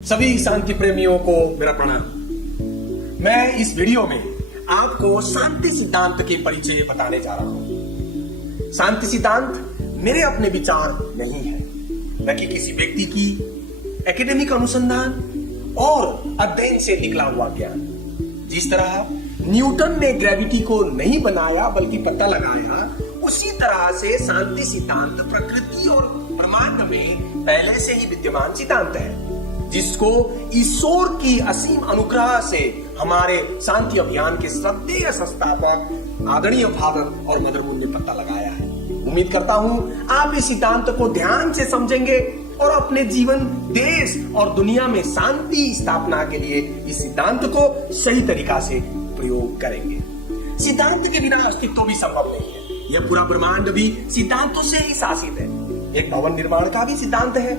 सभी शांति प्रेमियों को मेरा प्रणाम। मैं इस वीडियो में आपको शांति सिद्धांत के परिचय बताने जा रहा हूं। शांति सिद्धांत मेरे अपने विचार नहीं है, न कि किसी व्यक्ति की एकेडमिक अनुसंधान और अध्ययन से निकला हुआ ज्ञान। जिस तरह न्यूटन ने ग्रेविटी को नहीं बनाया बल्कि पता लगाया, उसी तरह से शांति सिद्धांत प्रकृति और ब्रह्मांड में पहले से ही विद्यमान सिद्धांत है, जिसको ईश्वर की असीम अनुग्रह से हमारे शांति अभियान के श्रद्धेय संस्थापक आदरणीय फादर और मदर मून ने पता लगाया है। उम्मीद करता हूं आप इस सिद्धांत को ध्यान से समझेंगे और अपने जीवन, देश और दुनिया में शांति स्थापना के लिए इस सिद्धांत को सही तरीका से प्रयोग करेंगे। सिद्धांत के बिना अस्तित्व भी संभव नहीं है। यह पूरा ब्रह्मांड भी सिद्धांतों से ही शासित है। एक भवन निर्माण का भी सिद्धांत है,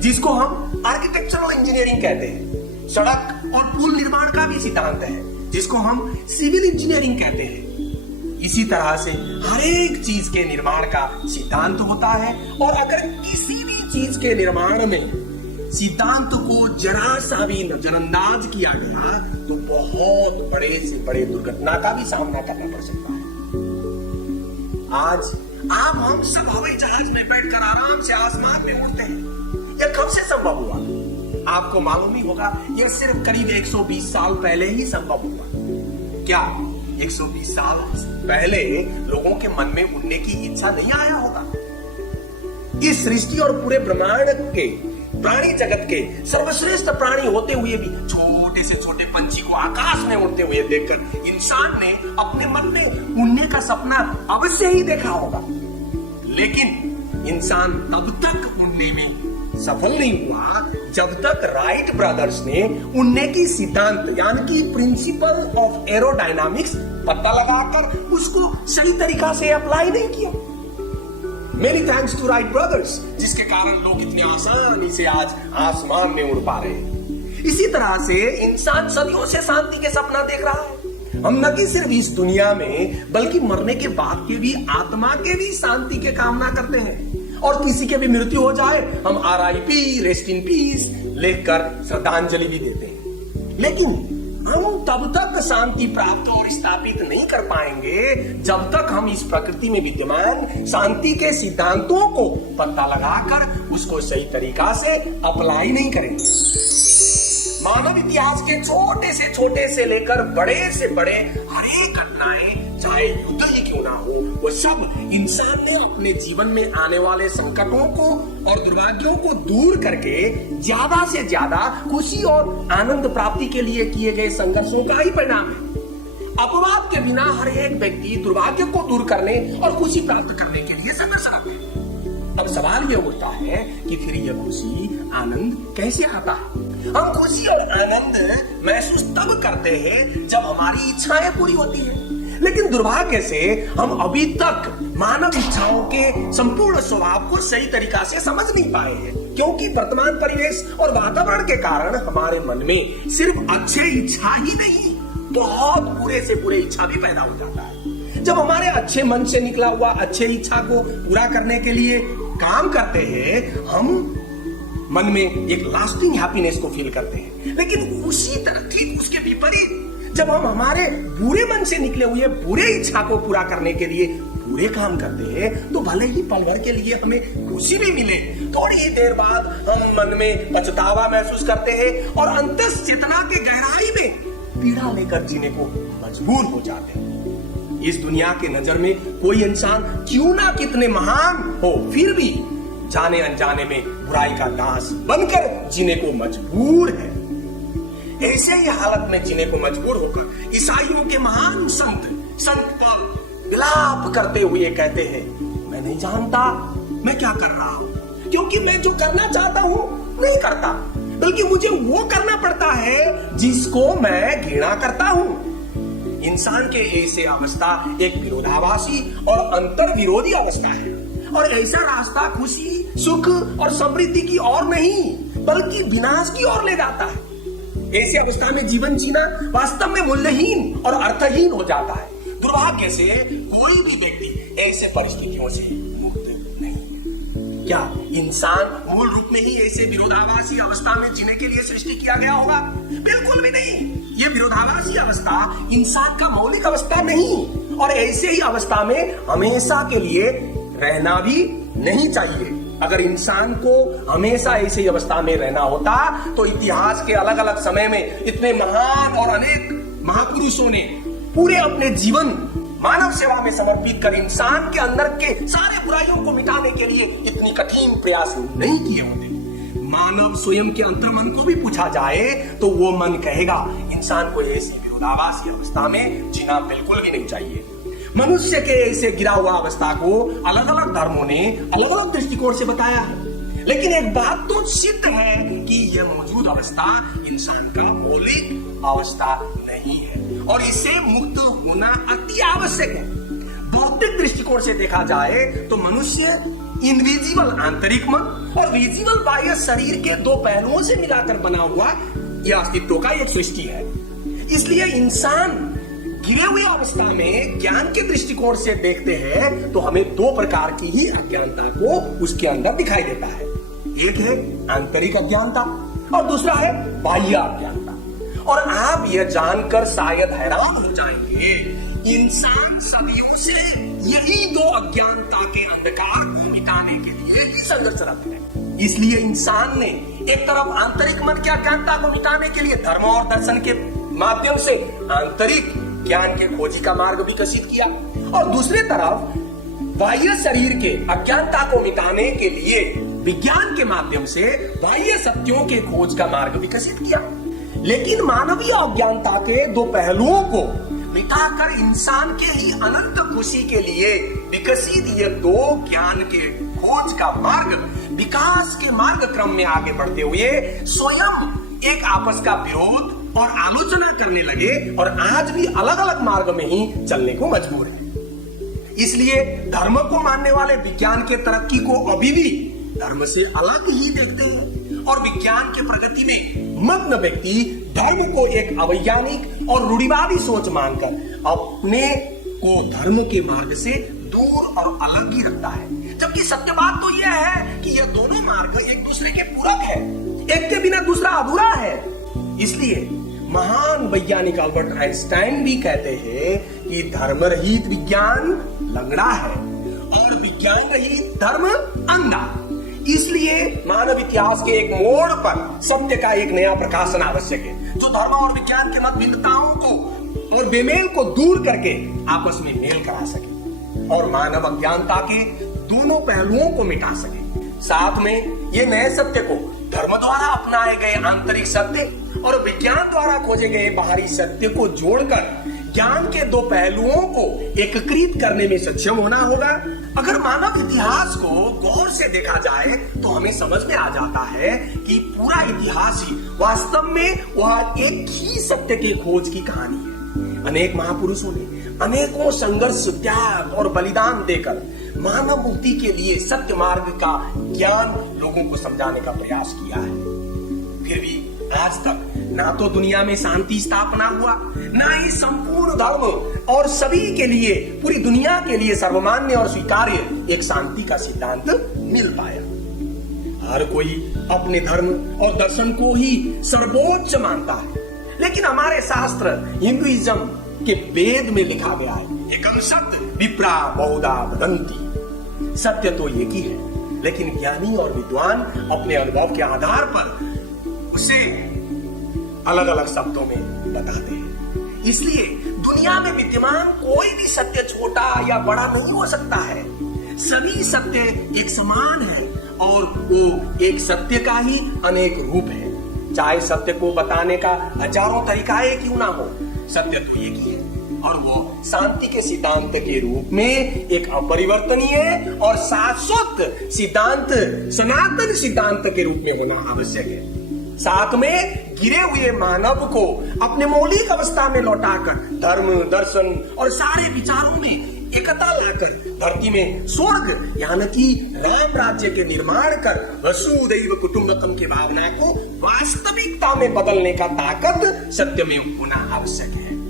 जिसको हम आर्किटेक्चरल इंजीनियरिंग कहते हैं। सड़क और पुल निर्माण का भी सिद्धांत है, जिसको हम सिविल इंजीनियरिंग कहते हैं। इसी तरह से हर एक चीज के निर्माण का सिद्धांत होता है, और अगर किसी भी चीज के निर्माण में सिद्धांत को जरा सा भी नजरअंदाज किया गया तो बहुत बड़े से बड़े दुर्घटना का भी सामना करना पड़ सकता है। आज आप हम सब हवाई जहाज में बैठकर आराम से आसमान में उड़ते हैं। यह कब से संभव हुआ? आपको मालूम ही होगा, यह सिर्फ करीब 120 साल पहले ही संभव हुआ। क्या 120 साल पहले लोगों के मन में उड़ने की इच्छा नहीं आया होगा? इस सृष्टि और पूरे ब्रह्मांड के प्राणी जगत के सर्वश्रेष्ठ प्राणी होते हुए भी छोटे से छोटे पंछी को आकाश में उड़ते हुए देखकर इंसान ने अपने मन में उड़ने का सपना अवश्य ही देखा होगा। लेकिन इंसान तब तक उड़ने में सफल नहीं हुआ जब तक राइट ब्रदर्स ने उड़ने की सिद्धांत यानी कि प्रिंसिपल ऑफ एरोडायनामिक्स पता लगाकर उसको सही तरीका से अप्लाई नहीं किया। Many thanks to Wright brothers, जिसके कारण लोग इतने आसानी से आज आसमान में उड़ पा रहे हैं। इसी तरह से इंसान सदियों से शांति के सपना देख रहा है। हम न कि सिर्फ इस दुनिया में बल्कि मरने के बाद के भी आत्मा के भी शांति के कामना करते हैं, और किसी के भी मृत्यु हो जाए हम RIP रेस्ट इन पीस लिखकर श्रद्धांजलि भी देते हैं। लेकिन हम तब तक शांति प्राप्त और स्थापित नहीं कर पाएंगे जब तक हम इस प्रकृति में विद्यमान शांति के सिद्धांतों को पता लगाकर उसको सही तरीका से अप्लाई नहीं करेंगे। मानव इतिहास के छोटे से लेकर बड़े से बड़े हर एक घटनाएं, चाहे युद्ध ही क्यों ना हो, वो सब इंसान ने अपने जीवन में आने वाले संकटों को और दुर्भाग्यों को दूर करके ज्यादा से ज्यादा खुशी और आनंद प्राप्ति के लिए किए गए संघर्षों का ही परिणाम है। अपवाद के बिना हर एक व्यक्ति दुर्भाग्य को दूर करने और खुशी प्राप्त करने के लिए संघर्षरत है। अब सवाल ये उठता है कि फिर यह खुशी, आनंद कैसे आता है? हम खुशी और आनंद महसूस तब करते हैं जब हमारी इच्छाएं पूरी होती है, लेकिन दुर्भाग्य से हम अभी तक मानव इच्छाओं के संपूर्ण स्वभाव को सही तरीका से समझ नहीं पाए हैं, क्योंकि वर्तमान परिवेश और वातावरण के कारण हमारे मन में सिर्फ अच्छे इच्छा ही नहीं, बहुत बुरे से बुरे इच्छा भी पैदा हो जाता है। जब हमारे अच्छे मन से निकला हुआ अच्छे इच्छा को पूरा करने के लिए काम करते हैं, हम मन में एक लास्टिंग हैप्पीनेस को फील करते हैं। लेकिन उसी तरह ठीक उसके विपरीत जब हम हमारे बुरे मन से निकले हुए बुरे इच्छा को पूरा करने के लिए बुरे काम करते हैं, तो भले ही पल भर के लिए हमें खुशी भी मिले, थोड़ी ही देर बाद हम मन में पछतावा महसूस करते हैं और अंतस चेतना के गहराई में पीड़ा लेकर जीने को मजबूर हो जाते हैं। इस दुनिया के नजर में कोई इंसान क्यों ना कितने महान हो, फिर भी जाने अनजाने में बुराई का दास बनकर जीने को मजबूर है। ऐसे ही हालत में जीने को मजबूर होकर ईसाइयों के महान संत पौल विलाप करते हुए कहते हैं, मैं नहीं जानता मैं क्या कर रहा हूं, क्योंकि मैं जो करना चाहता हूं नहीं करता, बल्कि मुझे वो करना पड़ता है जिसको मैं घृणा करता हूं। इंसान के ऐसे अवस्था एक विरोधाभासी और अंतर विरोधी अवस्था है, और ऐसा रास्ता खुशी, सुख और समृद्धि की ओर नहीं बल्कि विनाश की ओर ले जाता है। ऐसी अवस्था में जीवन जीना वास्तव में मूल्यहीन और अर्थहीन हो जाता है। दुर्भाग्य से कोई भी व्यक्ति ऐसे परिस्थितियों से मुक्त नहीं है। क्या इंसान मूल रूप में ही ऐसे विरोधाभासी अवस्था में जीने के लिए सृष्टि किया गया होगा? बिल्कुल भी नहीं। ये विरोधाभासी अवस्था इंसान का मौलिक अवस्था नहीं, और ऐसे ही अवस्था में हमेशा के लिए रहना भी नहीं चाहिए। अगर इंसान को हमेशा ऐसी अवस्था में रहना होता तो इतिहास के अलग अलग समय में इतने महान और अनेक महापुरुषों ने पूरे अपने जीवन मानव सेवा में समर्पित कर इंसान के अंदर के सारे बुराइयों को मिटाने के लिए इतनी कठिन प्रयास नहीं किए होते। मानव स्वयं के अंतर्मन को भी पूछा जाए तो वो मन कहेगा इंसान को ऐसी विरोधाभासी अवस्था में जीना बिल्कुल भी नहीं चाहिए। मनुष्य के ऐसे गिरा हुआ अवस्था को अलग अलग धर्मों ने अलग अलग दृष्टिकोण से बताया है, लेकिन एक बात तो सिद्ध है कि यह मौजूद अवस्था इंसान का मौलिक अवस्था नहीं है और इससे मुक्त होना अति आवश्यक है। भौतिक दृष्टिकोण से देखा जाए तो मनुष्य इनविजिबल आंतरिक मन और विजिबल बाह्य शरीर के दो पहलुओं से मिलाकर बना हुआ यह अस्तित्व का एक सृष्टि है। इसलिए इंसान गिरे हुए अवस्था में ज्ञान के दृष्टिकोण से देखते हैं तो हमें दो प्रकार की ही अज्ञानता को उसके अंदर दिखाई देता है। एक है आंतरिक अज्ञानता और दूसरा है बाह्य अज्ञानता। और आप यह जानकर शायद हैरान हो जाएंगे, इंसान सदियों से यही दो अज्ञानता के अंधकार मिटाने के लिए ही संघर्षरत है। इसलिए इंसान ने एक तरफ आंतरिक मन की अज्ञानता को मिटाने के लिए धर्म और दर्शन के माध्यम से आंतरिक ज्ञान के खोजी का मार्ग विकसित किया और दूसरी तरफ बाह्य शरीर के अज्ञानता को मिटाने के लिए विज्ञान के माध्यम से बाह्य सत्यों के खोज का मार्ग विकसित किया। लेकिन मानवीय अज्ञानता के दो पहलुओं को मिटाकर इंसान के ही अनंत खुशी के लिए विकसित ये दो ज्ञान के खोज का मार्ग विकास के मार्ग क्रम में आगे बढ़ते हुए स्वयं एक आपस का विरोध और आलोचना करने लगे और आज भी अलग अलग मार्ग में ही चलने को मजबूर है। इसलिए धर्म को मानने वाले विज्ञान के तरक्की को अभी भी धर्म से अलग ही देखते हैं और विज्ञान के प्रगति में मग्न व्यक्ति धर्म को एक अवैज्ञानिक और रूढ़िवादी सोच मानकर अपने को धर्म के मार्ग से दूर और अलग ही रखता है। जबकि सत्य बात तो यह है कि यह दोनों मार्ग एक दूसरे के पूरक है, एक के बिना दूसरा अधूरा है। इसलिए महान वैज्ञानिक अल्बर्ट आइंस्टाइन भी कहते हैं कि धर्म रहित विज्ञान लंगड़ा है और विज्ञान रहित धर्म अंधा। इसलिए मानव इतिहास के एक मोड़ पर सत्य का एक नया प्रकाशन आवश्यक है जो धर्म और विज्ञान के मतभिन्नताओं को और बेमेल को दूर करके आपस में मेल करा सके और मानव अज्ञानता के दोनों पहलुओं को मिटा सके। साथ में ये नए सत्य को धर्म द्वारा अपनाए गए आंतरिक सत्य और विज्ञान द्वारा खोजे गए बाहरी सत्य को जोड़कर ज्ञान के दो पहलुओं को एकीकृत करने में सक्षम होना होगा। अगर मानव इतिहास को गौर से देखा जाए तो हमें समझ में आ जाता है कि पूरा इतिहास ही वास्तव में वह एक ही सत्य की खोज की कहानी है। अनेक महापुरुषों ने अनेकों संघर्ष, त्याग और बलिदान देकर मानव मुक्ति के लिए सत्य मार्ग का ज्ञान लोगों को समझाने का प्रयास किया है। फिर भी आज तक ना तो दुनिया में शांति स्थापना हुआ, ना ही संपूर्ण धर्म और सभी के लिए, पूरी दुनिया के लिए सर्वमान्य और स्वीकार्य एक शांति का सिद्धांत मिल पाया। हर कोई अपने धर्म और दर्शन को ही सर्वोच्च मानता है, लेकिन हमारे शास्त्र हिंदुइज्म के वेद में लिखा गया है, एकम सत्य विप्रा बहुधा वदन्ति। सत्य तो एक ही है, लेकिन ज्ञानी और विद्वान अपने अनुभव के आधार पर उसे अलग अलग शब्दों में बताते हैं। इसलिए दुनिया में विद्यमान कोई भी सत्य छोटा या बड़ा नहीं हो सकता है। सभी सत्य एक समान है और वो एक सत्य का ही अनेक रूप है। चाहे सत्य को बताने का हजारों तरीकाएं क्यों ना हो, सत्य तो एक ही है और वो शांति के सिद्धांत के रूप में एक अपरिवर्तनीय और शाश्वत सिद्धांत, सनातन सिद्धांत के रूप में होना आवश्यक है। साथ में गिरे हुए मानव को अपने मौलिक अवस्था में लौटाकर धर्म, दर्शन और सारे विचारों में एकता लाकर धरती में स्वर्ग यानी कि राम राज्य के निर्माण कर वसुदैव कुटुंबकम की भावना को वास्तविकता में बदलने का ताकत सत्य में होना आवश्यक है।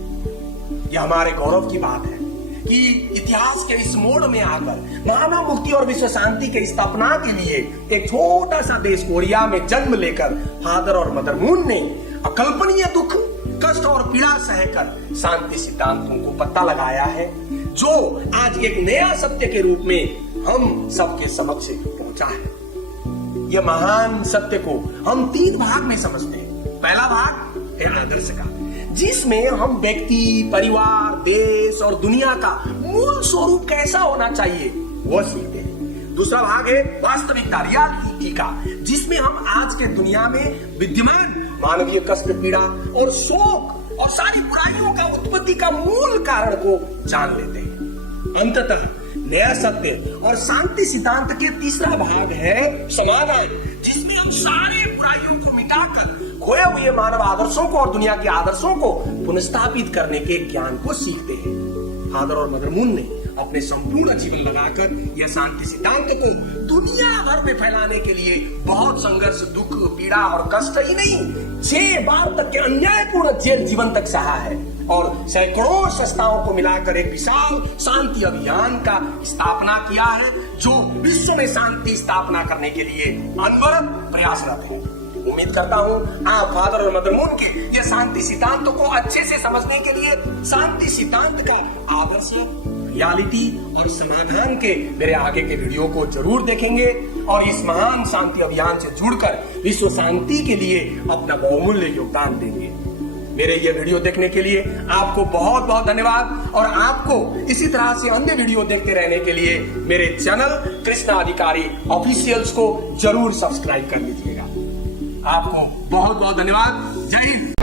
यह हमारे गौरव की बात है कि इतिहास के इस मोड़ में आकर मानव मुक्ति और विश्व शांति की स्थापना के लिए एक छोटा सा देश कोरिया में जन्म लेकर फादर और मदर मून ने अकल्पनीय दुख, कष्ट और पीड़ा सहकर शांति सिद्धांतों को पता लगाया है, जो आज एक नया सत्य के रूप में हम सबके समक्ष पहुंचा है। यह महान सत्य को हम 3 भाग में समझते हैं। पहला भाग है आदर्श का, जिसमें हम व्यक्ति, परिवार, देश और दुनिया का मूल स्वरूप कैसा होना चाहिए वो सीखते हैं। दूसरा भाग है वास्तविकता, रियलिटी का, जिसमें हम आज के दुनिया में विद्यमान मानवीय कष्ट, पीड़ा और शोक और सारी बुराइयों का उत्पत्ति का मूल कारण को जान लेते हैं। अंततः नया सत्य और शांति सिद्धांत के तीसरा भाग है समाधान, जिसमें हम सारे बुराइयों को मिटाकर खोए हुए मानव आदर्शों को और दुनिया के आदर्शों को पुनर्स्थापित करने के ज्ञान को सीखते हैं। फादर और मदर मून ने अपने संपूर्ण जीवन लगाकर यह शांति सिद्धांत को दुनिया भर में फैलाने के लिए बहुत संघर्ष, दुख, पीड़ा और कष्ट ही नहीं 6 बार तक के अन्यायपूर्ण जेल जीवन तक सहा है और सैकड़ों संस्थाओं को मिलाकर एक विशाल शांति अभियान का स्थापना किया है, जो विश्व में शांति स्थापना करने के लिए अनवरत प्रयासरत है। उम्मीद करता हूँ आप फादर और मदर मून के ये शांति सिद्धांतों को अच्छे से समझने के लिए शांति सिद्धांत का आदर्श, रियलिटी और समाधान के मेरे आगे के वीडियो को जरूर देखेंगे और इस महान शांति अभियान से जुड़कर विश्व शांति के लिए अपना बहुमूल्य योगदान देंगे। मेरे ये वीडियो देखने के लिए आपको बहुत बहुत धन्यवाद और आपको इसी तरह से अन्य वीडियो देखते रहने के लिए मेरे चैनल कृष्णा अधिकारी ऑफिशियल्स को जरूर सब्सक्राइब कर लीजिएगा। आपको बहुत बहुत धन्यवाद। जय हिंद।